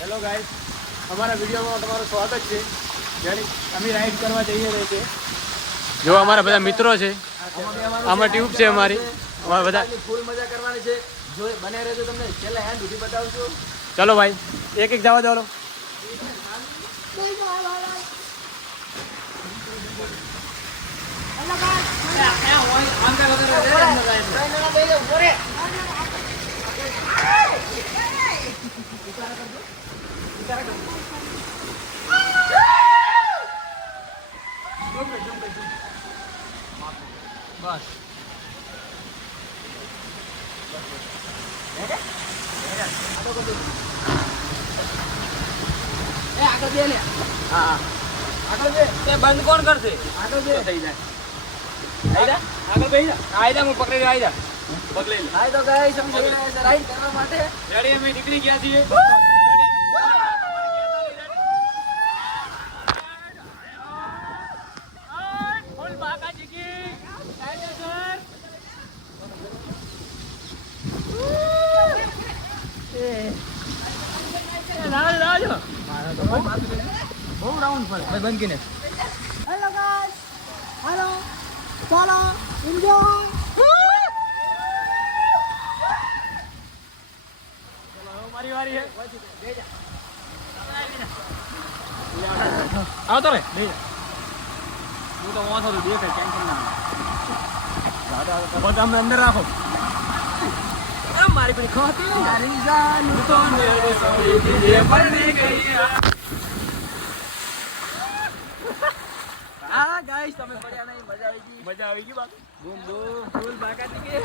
Hello guys, અમારા વિડીયોમાં તમારું સ્વાગત છે. જેની અમે રાઈડ કરવા જઈએ રહે છે. જો અમારા બધા મિત્રો છે, આમાં ટ્યુબ છે અમારી. અમારા બધા ફૂલ મજા કરવાની છે. જો બને રહેજો, તમને છેલ્લે હેન્ડ સુધી બતાવશું. ચલો ભાઈ, એક એક જવા દો. બસ આગળ બે લે. હા આગળ બે. તે બંધ કોણ કરશે? આગળ બે થઈ જાય. આઈડા આગળ બે આઈડા હું પકડી લે. આઈડા પકડી લે. આઈ તો ગાઈસ સમજી રહ્યા છે રાઈડ કરવા માટે. રેડી, અમે નીકળી ગયા છીએ. બહુ રાઉન્ડ પડે ભાઈ. બંધ કરીને હેલો ગાઈસ, હેલો, ચાલો એન્જોય. મારી વારી છે. આવતો રે. હું તો વાંધો તો દેખાય, ટેન્શન ના દાદા તમે અંદર રાખો. મારી પેલી ખોતી મારી જાન તો મેરે સોઈ પડની ગઈ. હા ગાઈસ, તમે પડ્યા નહીં? મજા આવી ગઈ બાકી. બૂમ બૂમ ફૂલ બાકાતી કે.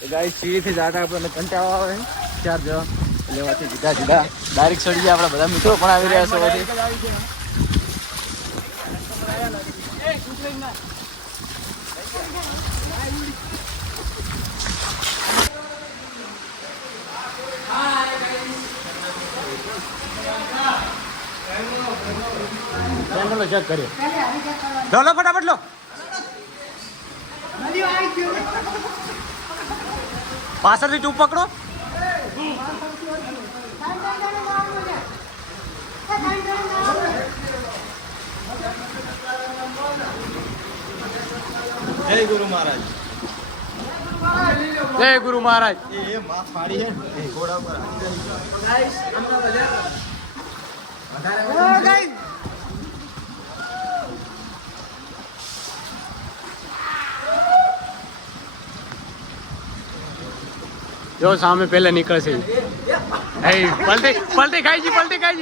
તો ગાઈસ સીધી જાતા આપણને કંટાળો આવે. ચાર જવા લેવાથી સીધા ડાયરેક્ટ ચડી ગયા. આપણા બધા મિત્રો પણ આવી રહ્યા છે. ચેક કર્યો. લો ફટાફટ લો. પાછળથી ટ્યુબ પકડો. જય ગુરુ મહારાજ. જય ગુરુ મહારાજ. એ માં ફાડી હે ઘોડા પર. ગાઈસ અમને વધારે ગાઈસ જો સામે પહેલા નીકળશે. પલટી ખાઈ જી,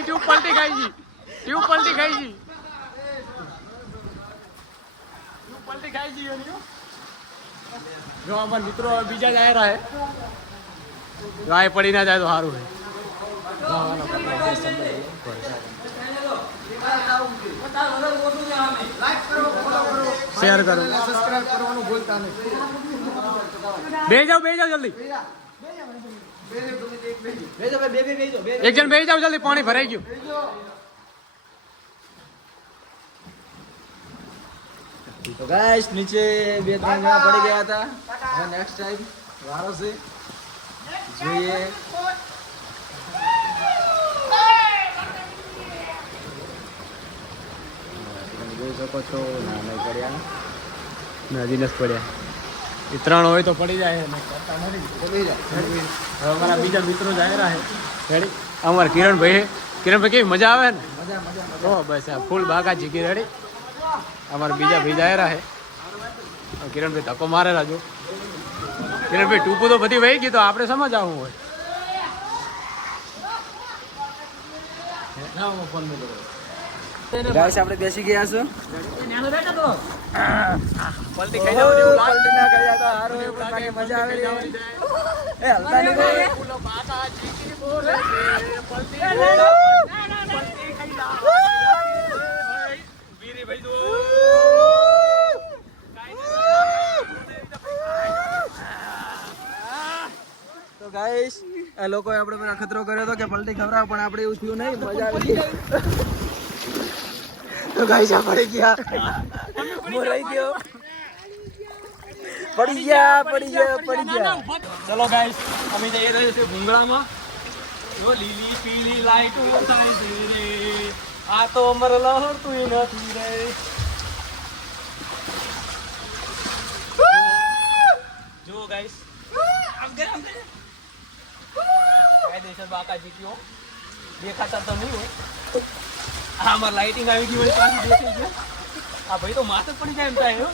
ટ્યુબ પલટી ખાઈ જી. જો અમારા મિત્રો બીજા જ આવ્યા હે. જો આ પડી ના જાય તો સારું છે. શેર કરો, સબસ્ક્રાઇબ કરવાનું ભૂલતા નહીં. બે જાઓ જલ્દી. એક જણ બે જાઓ જલ્દી, પાણી ભરાઈ ગયું. તો ગાઈસ નીચે 2-3 જણા પડી ગયા હતા. હવે નેક્સ્ટ ટાઈમ વારો છે, જોઈએ. તમે જોઈ શકો છો ના પડ્યા. નદી નથી પડ્યા. એ 3 હોય તો પડી જાય. હવે અમારા બીજા મિત્રો જ આવ્યા છે. રેડી, અમારા કિરણભાઈ કેવી મજા આવે ને? મજા. ઓ બસ આ ફૂલ બાકા જીકી. રેડી, અમારા બીજા ભાઈ આવ્યા છે. કિરણભાઈ ધક્કો મારેલા. જો કિરણભાઈ ટૂંકું તો બધી વહી ગઈ, તો આપણે સમજ આવવું હોય. ગાઈસ આપણે બેસી ગયા છો. પલટી પલટી ના કર્યા તો હારું એવું બાકી મજા આવે છે. એ હલતા નહીં રે. તો ગાઈસ આ લોકોએ આપણે પર ખતરો કર્યો હતો કે પલટી ખવડાવ, પણ આપણે એવું થયું નહીં. મજા આવી. તો ગાઈસ આ પડી ગયા. હું રહી ગયો. પડી ગયા. ચલો ગાઈસ, અમે જઈ રહ્યા છીએ ભૂંગળામાં. જો લીલી પીળી લાઈટ થાય છે રે આ તો અમર લહરતું નથી રે જો ગાઈસ આમ કરે કાયદેસર બાકા જીત્યો દેખાતા તો નહીં હોય આ અમાર લાઇટિંગ આવી ગઈ હોય પાછી દેખાઈ ગયો આ ભાઈ તો માથે પડી જાય એમ થાય